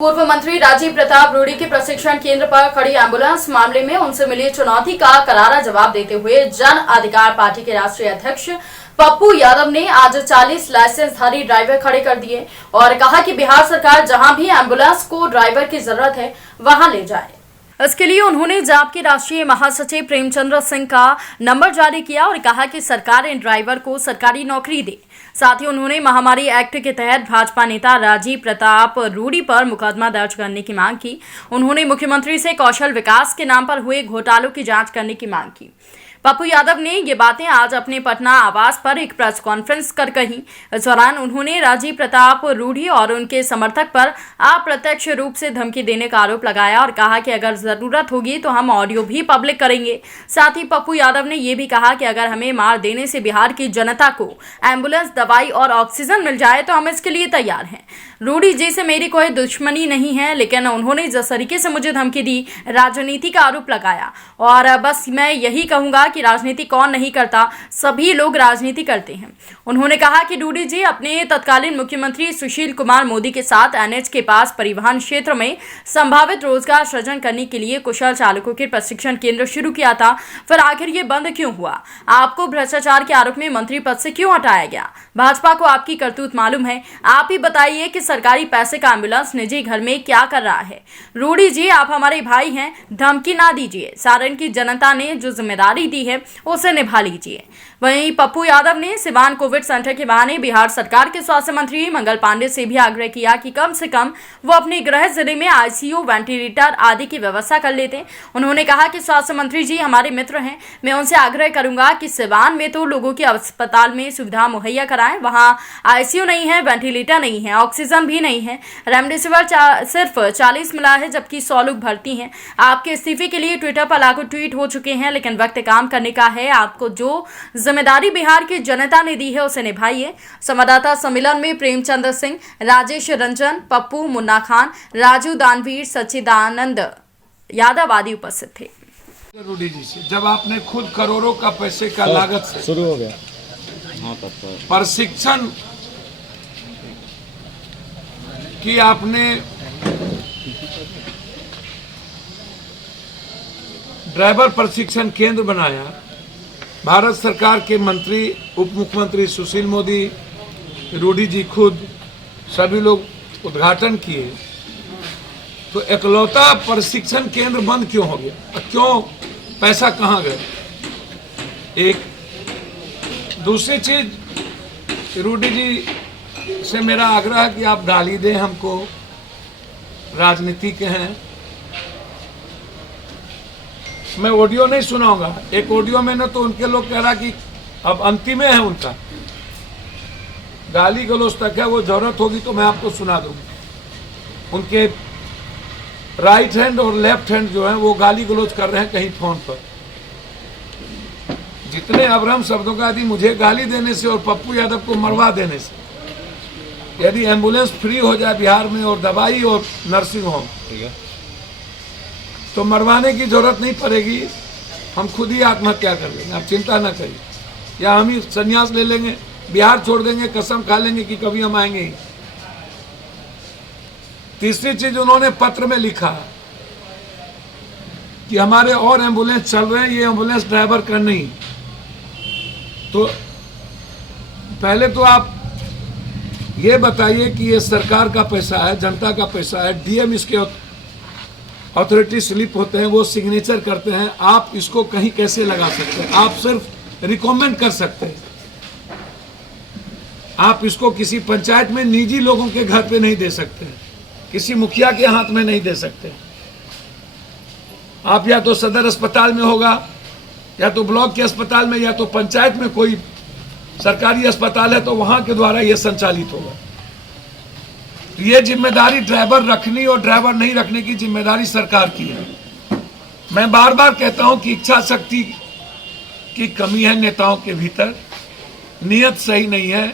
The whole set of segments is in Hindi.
पूर्व मंत्री राजीव प्रताप रूडी के प्रशिक्षण केंद्र पर खड़ी एम्बुलेंस मामले में उनसे मिली चुनौती का करारा जवाब देते हुए जन अधिकार पार्टी के राष्ट्रीय अध्यक्ष पप्पू यादव ने आज 40 लाइसेंसधारी ड्राइवर खड़े कर दिए और कहा कि बिहार सरकार जहां भी एम्बुलेंस को ड्राइवर की जरूरत है वहां ले जाए। इसके लिए उन्होंने जाप के राष्ट्रीय महासचिव प्रेमचंद्र सिंह का नंबर जारी किया और कहा कि सरकार इन ड्राइवर को सरकारी नौकरी दे। साथ ही उन्होंने महामारी एक्ट के तहत भाजपा नेता राजीव प्रताप रूडी पर मुकदमा दर्ज करने की मांग की। उन्होंने मुख्यमंत्री से कौशल विकास के नाम पर हुए घोटालों की जांच करने की मांग की। पप्पू यादव ने ये बातें आज अपने पटना आवास पर एक प्रेस कॉन्फ्रेंस कर कही। इस दौरान उन्होंने राजीव प्रताप रूडी और उनके समर्थक पर अप्रत्यक्ष रूप से धमकी देने का आरोप लगाया और कहा कि अगर जरूरत होगी तो हम ऑडियो भी पब्लिक करेंगे। साथ ही पप्पू यादव ने ये भी कहा कि अगर हमें मार देने से बिहार की जनता को एम्बुलेंस, दवाई और ऑक्सीजन मिल जाए तो हम इसके लिए तैयार हैं। रूडी जी से मेरी कोई दुश्मनी नहीं है, लेकिन उन्होंने जिस तरीके से मुझे धमकी दी, राजनीति का आरोप लगाया और बस मैं यही कहूंगा कि राजनीति कौन नहीं करता, सभी लोग राजनीति करते हैं। उन्होंने कहा कि रूडी जी अपने तत्कालीन मुख्यमंत्री सुशील कुमार मोदी के साथ एनएच के पास परिवहन क्षेत्र में संभावित रोजगार सृजन करने के लिए कुशल चालकों के प्रशिक्षण केंद्र शुरू किया था। फिर आखिर ये बंद क्यों हुआ? आपको भ्रष्टाचार के आरोप में मंत्री पद से क्यों हटाया गया? भाजपा को आपकी करतूत मालूम है। आप ही बताइए कि सरकारी पैसे का एम्बुलेंस निजी घर में क्या कर रहा है? रूडी जी, आप हमारे भाई हैं, धमकी ना दीजिए। सारण की जनता ने जो जिम्मेदारी दी है उसे निभा लीजिए। वहीं पप्पू यादव ने सिवान कोविड सेंटर के बहाने बिहार सरकार के स्वास्थ्य मंत्री मंगल पांडे से भी आग्रह किया कि कम से कम वो अपने गृह जिले में आईसीयू, वेंटिलेटर आदि की व्यवस्था कर लेते। उन्होंने कहा कि स्वास्थ्य मंत्री जी हमारे मित्र हैं, मैं उनसे आग्रह करूंगा कि सिवान में तो लोगों की अस्पताल में सुविधा मुहैया कराएं। वहां आईसीयू नहीं है, वेंटिलेटर नहीं है, ऑक्सीजन भी नहीं है, रेमडेसिविर सिर्फ 40 मिला है जबकि 100 लोग भर्ती हैं। आपके इस्तीफे के लिए ट्विटर पर लाखों ट्वीट हो चुके हैं, लेकिन वक्त काम करने का है। आपको जो जिम्मेदारी बिहार की जनता ने दी है उसे निभाइए। संवाददाता सम्मेलन में प्रेमचंद्र सिंह, राजेश रंजन, पप्पू, मुन्ना खान, राजू दानवीर, सच्चिदानंद यादव आदि उपस्थित थे। रूडी जी से जब आपने खुद करोड़ों का पैसे का लागत से शुरू हो गया प्रशिक्षण की, आपने ड्राइवर प्रशिक्षण केंद्र बनाया, भारत सरकार के मंत्री, उप मुख्यमंत्री सुशील मोदी, रूडी जी खुद सभी लोग उद्घाटन किए, तो एकलौता प्रशिक्षण केंद्र बंद क्यों हो गया? क्यों? पैसा कहाँ गया? एक दूसरी चीज, रूडी जी से मेरा आग्रह है कि आप गाली दें हमको, राजनीति के हैं। मैं ऑडियो नहीं सुनाऊंगा, एक ऑडियो में ना तो उनके लोग कह रहा कि अब अंतिम है उनका, गाली गलौज तक है, वो जरूरत होगी तो मैं आपको सुना दूंगा। उनके राइट हैंड और लेफ्ट हैंड जो है वो गाली गलौज कर रहे हैं कहीं फोन पर। जितने अभ्रम शब्दों का यदि मुझे गाली देने से और पप्पू यादव को मरवा देने से यदि एम्बुलेंस फ्री हो जाए बिहार में और दवाई और नर्सिंग होम, तो मरवाने की जरूरत नहीं पड़ेगी, हम खुद ही आत्महत्या कर लेंगे। आप चिंता ना करिए, या हम ही संन्यास ले लेंगे, बिहार छोड़ देंगे, कसम खा लेंगे कि कभी हम आएंगे ही। तीसरी चीज, उन्होंने पत्र में लिखा कि हमारे और एम्बुलेंस चल रहे हैं, ये एम्बुलेंस ड्राइवर का नहीं। तो पहले तो आप ये बताइए कि ये सरकार का पैसा है, जनता का पैसा है, डीएम इसके अथॉरिटी स्लिप होते हैं, वो सिग्नेचर करते हैं, आप इसको कहीं कैसे लगा सकते हैं? आप सिर्फ रिकमेंड कर सकते हैं, आप इसको किसी पंचायत में निजी लोगों के घर पे नहीं दे सकते, किसी मुखिया के हाथ में नहीं दे सकते। आप या तो सदर अस्पताल में होगा, या तो ब्लॉक के अस्पताल में, या तो पंचायत में कोई सरकारी अस्पताल है तो वहां के द्वारा यह संचालित होगा। ये जिम्मेदारी ड्राइवर रखनी और ड्राइवर नहीं रखने की जिम्मेदारी सरकार की है। मैं बार बार कहता हूं कि इच्छा शक्ति की कमी है नेताओं के भीतर, नियत सही नहीं है,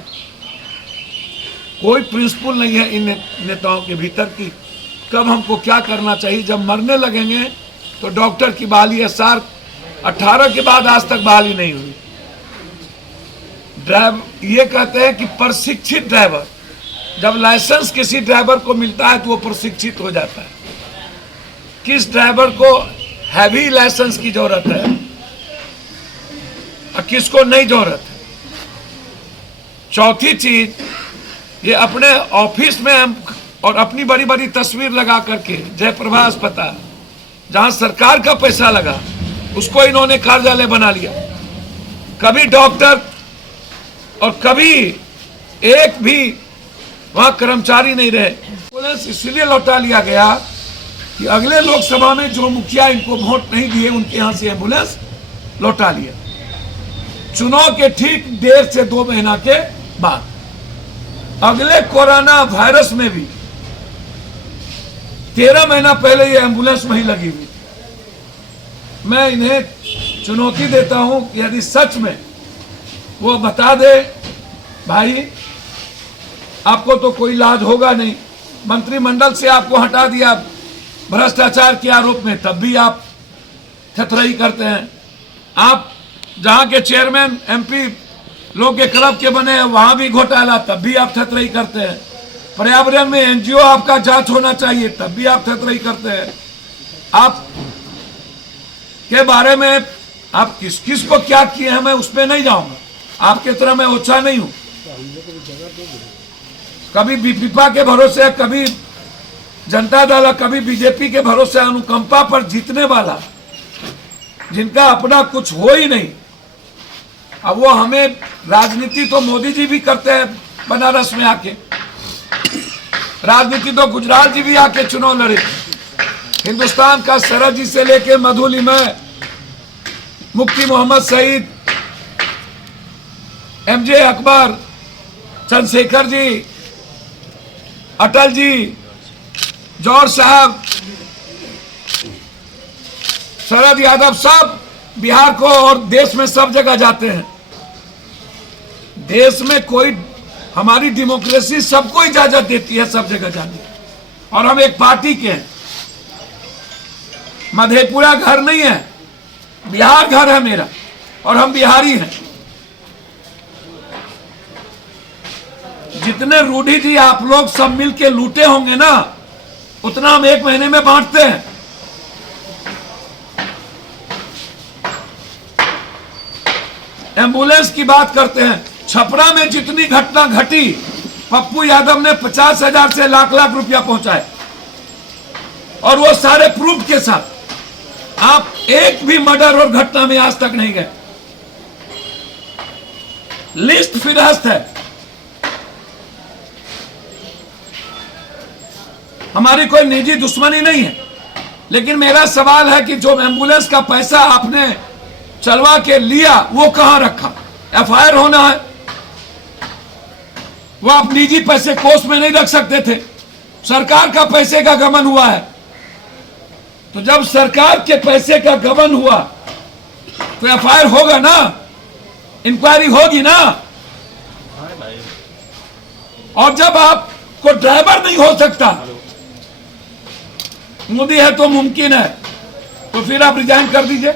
कोई प्रिंसिपल नहीं है इन नेताओं के भीतर कि कब हमको क्या करना चाहिए। जब मरने लगेंगे तो डॉक्टर की बहाली है, साल 18 के बाद आज तक बहाली नहीं हुई। ये कहते हैं कि प्रशिक्षित ड्राइवर, जब लाइसेंस किसी ड्राइवर को मिलता है तो वो प्रशिक्षित हो जाता है। किस ड्राइवर को हैवी लाइसेंस की जरूरत है और किसको नहीं जरूरत है। चौथी चीज, ये अपने ऑफिस में और अपनी बड़ी बड़ी तस्वीर लगा करके जयप्रभा अस्पताल, जहां सरकार का पैसा लगा, उसको इन्होंने कार्यालय बना लिया। कभी डॉक्टर और कभी एक भी वहां कर्मचारी नहीं रहे। एम्बुलेंस इसलिए लौटा लिया गया कि अगले लोकसभा में जो मुखिया इनको वोट नहीं दिए उनके यहां से एम्बुलेंस लौटा लिया, चुनाव के ठीक 1.5 से 2 महीना के बाद। अगले कोरोना वायरस में भी 13 महीना पहले ये एम्बुलेंस वहीं लगी हुई थी। मैं इन्हें चुनौती देता हूं कि यदि सच में वो बता दे, भाई आपको तो कोई इलाज होगा नहीं, मंत्रिमंडल से आपको हटा दिया भ्रष्टाचार के आरोप में, तब भी आप थथरई करते हैं। आप जहां के चेयरमैन एमपी लोग के क्लब के बने हैं वहां भी घोटाला, तब भी आप थथरई करते हैं। पर्यावरण में एनजीओ आपका जांच होना चाहिए, तब भी आप थथरई करते हैं। आप के बारे में आप किस किस को क्या किए हैं मैं उस पर नहीं जाऊंगा, आपके तरह मैं ओछा नहीं हूं। कभी बीपीपा के भरोसे, कभी जनता दल, कभी बीजेपी के भरोसे, अनुकंपा पर जीतने वाला, जिनका अपना कुछ हो ही नहीं। अब वो हमें राजनीति तो मोदी जी भी करते हैं बनारस में आके, राजनीति तो गुजरात जी भी आके चुनाव लड़े। हिंदुस्तान का शरद जी से लेके मधुलिमय, मुफ्ती मोहम्मद सईद, एमजे अकबर, चंद्रशेखर जी, अटल जी, जौहर साहब, शरद यादव, सब बिहार को और देश में सब जगह जाते हैं। देश में कोई, हमारी डेमोक्रेसी सबको इजाजत देती है सब जगह जाने, और हम एक पार्टी के हैं। मधेपुरा घर नहीं है, बिहार घर है मेरा, और हम बिहारी हैं। जितने रूढ़ी जी आप लोग सब मिलके लूटे होंगे ना, उतना हम 1 महीने में बांटते हैं। एम्बुलेंस की बात करते हैं, छपरा में जितनी घटना घटी, पप्पू यादव ने 50,000 से लाख रुपया पहुंचाए, और वो सारे प्रूफ के साथ। आप एक भी मर्डर और घटना में आज तक नहीं गए, लिस्ट फिरहस्त है। हमारी कोई निजी दुश्मनी नहीं है, लेकिन मेरा सवाल है कि जो एम्बुलेंस का पैसा आपने चलवा के लिया वो कहां रखा? एफआईआर होना है, वो आप निजी पैसे कोष में नहीं रख सकते थे। सरकार का पैसे का गबन हुआ है, तो जब सरकार के पैसे का गबन हुआ तो एफआईआर होगा ना, इंक्वायरी होगी ना। और जब आपको ड्राइवर नहीं हो सकता, मोदी है तो मुमकिन है, तो फिर आप रिजाइन कर दीजिए।